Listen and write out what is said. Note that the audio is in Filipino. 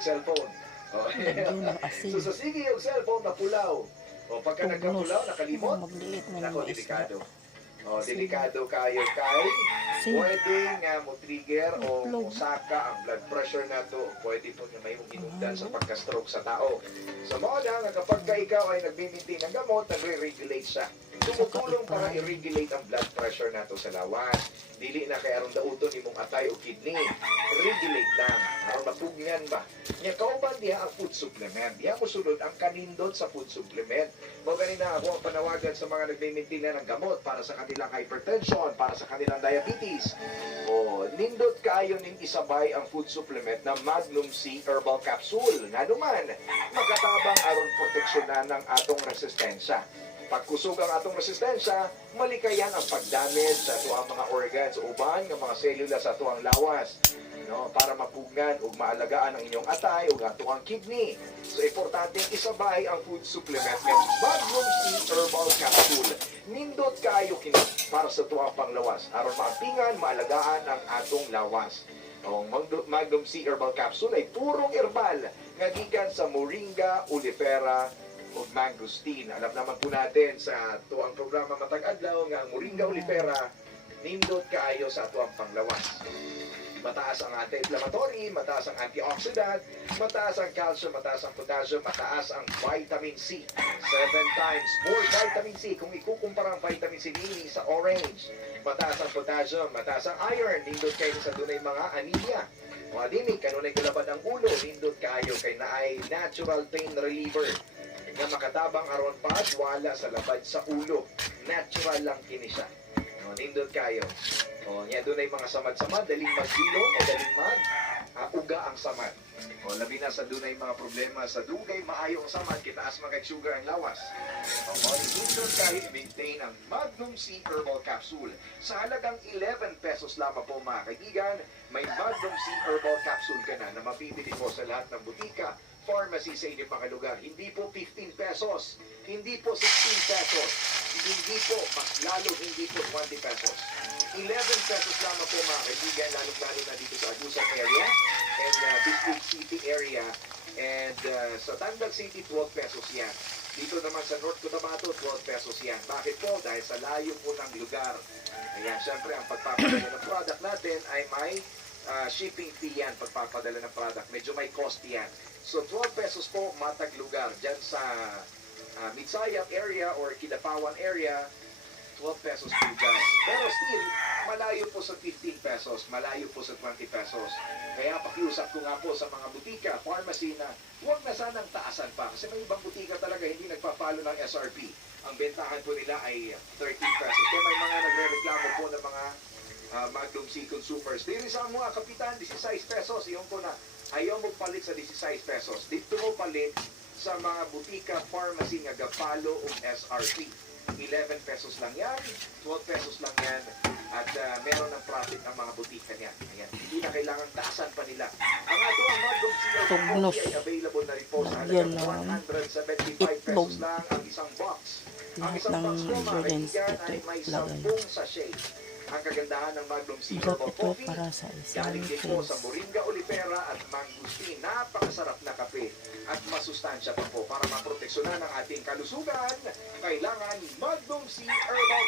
og cellphone. Oh. Lagyan ng asin. So sa sige og cellphone napulaw. O pagka Tugnos. nagkapulaw, nakalimot, Magliit na nako ng isda. delikado. O, Asin. delikado kayo kay Asin. pwede nga mo trigger o Itlog. musaka ang blood pressure nato o pwede po nga may hinungdan sa pagka-stroke sa tao. So mo na nga kapag ka ikaw ay nagbimintin ng gamot, nagre-regulate siya. Tumutulong para i-regulate ang blood pressure nato sa lawas. Dili na kay aron dauton imong atay o kidney. Regulate lang. Aron mapugnan ba? Nya kauban diha ang food supplement. Diha mo sunod ang kanindot sa food supplement. Mo ganina ako ang panawagan sa mga nagbimintin na ng gamot para sa kanilang hypertension, para sa kanilang diabetes. O nindot kaayo ning isabay ang food supplement na Magnum C Herbal Capsule. Nga naman, makatabang aron proteksyonan ng atong resistensya. Pagkusog ang atong resistensya, malikayan ang pagdamage sa atuang mga organs, uban ng mga selula sa atuang lawas. No, para mapugnan ug maalagaan ang inyong atay ug atuang kidney. So importante isabay ang food supplement ng Magnum C Herbal Capsule. Nindot kayo kini para sa atuang panglawas aron maapingan maalagaan ang atong lawas. Ang Magnum C Herbal Capsule ay purong herbal nga gikan sa Moringa oleifera o mangosteen. Alam naman po natin sa tuwang programa Matag Adlaw nga ang Moringa oleifera nindot kaayo sa atuang panglawas. Mataas ang anti-inflammatory, mataas ang antioxidant, mataas ang calcium, mataas ang potassium, mataas ang vitamin C. 7 times more vitamin C kung ikukumpara ang vitamin C nini sa orange. Mataas ang potassium, mataas ang iron, nindot kayo sa dunay mga anemia. Mga dini, kanunay kulabad ang ulo, nindot kayo kay naay natural pain reliever. Nga makatabang aron pa, wala sa labad sa ulo. Natural lang kini siya. Nindot kayo. O, niya doon ay mga samad-samad, daling magbilong o daling uga ang samad. O, labi na sa doon ay mga problema sa dugay, maayo ang samad, kitaas mga sugar ang lawas. O, nindot kayo i-maintain ang Magnum C Herbal Capsule. Sa halagang 11 pesos lamang po mga kaibigan, may Magnum C Herbal Capsule ka na mapibili po sa lahat ng butika, pharmacy sa inyong mga lugar. Hindi po 15 pesos, hindi po 16 pesos, hindi po, mas lalo hindi po 20 pesos. 11 pesos lamang po mga kaibigan, lalong-lalo na dito sa Agusan area and Biscuit City area and sa Tandag City, 12 pesos yan. Dito naman sa North Cotabato, 12 pesos yan. Bakit po? Dahil sa layo po ng lugar. Ayan, syempre ang pagpapadala ng product natin ay may shipping fee yan, pagpapadala ng product. Medyo may cost yan. So 12 pesos po matag lugar dyan sa Midsayap area or Kidapawan area, 12 pesos po dyan. Pero still, malayo po sa 15 pesos, malayo po sa 20 pesos. Kaya pakiusap ko nga po sa mga butika, pharmacy na huwag na sanang taasan pa. Kasi may ibang butika talaga hindi nagpa-follow ng SRP. Ang bentahan po nila ay 13 pesos. Kaya may mga nagre-reklamo po ng mga Magnum C consumers. Dili sa mga kapitan, 16 pesos. Iyon po na ayaw mo palit sa 16 pesos. Dito mo palit sa mga butika, pharmacy nga gapalo o SRP. 11 pesos lang yan, 12 pesos lang yan, at meron ng profit ang mga butika niyan. Ayan. Hindi na kailangan taasan pa nila. Ang ato ang Magnum C Tugnos. ay available na rin po sa Lagyan halagang ng 175 pesos itlog. lang ang isang box. Ang Lahat isang ng box po mga ingredients kaibigan dito ay may ilagay. 10 sachet. Ang kagandahan ng Magnum C Masarap Herbal ito Coffee, para sa isang galing din po sa case. Moringa oleifera at mangosteen. Napakasarap na kape at masustansya pa po. Para maproteksyonan ang ating kalusugan, kailangan Magnum C Herbal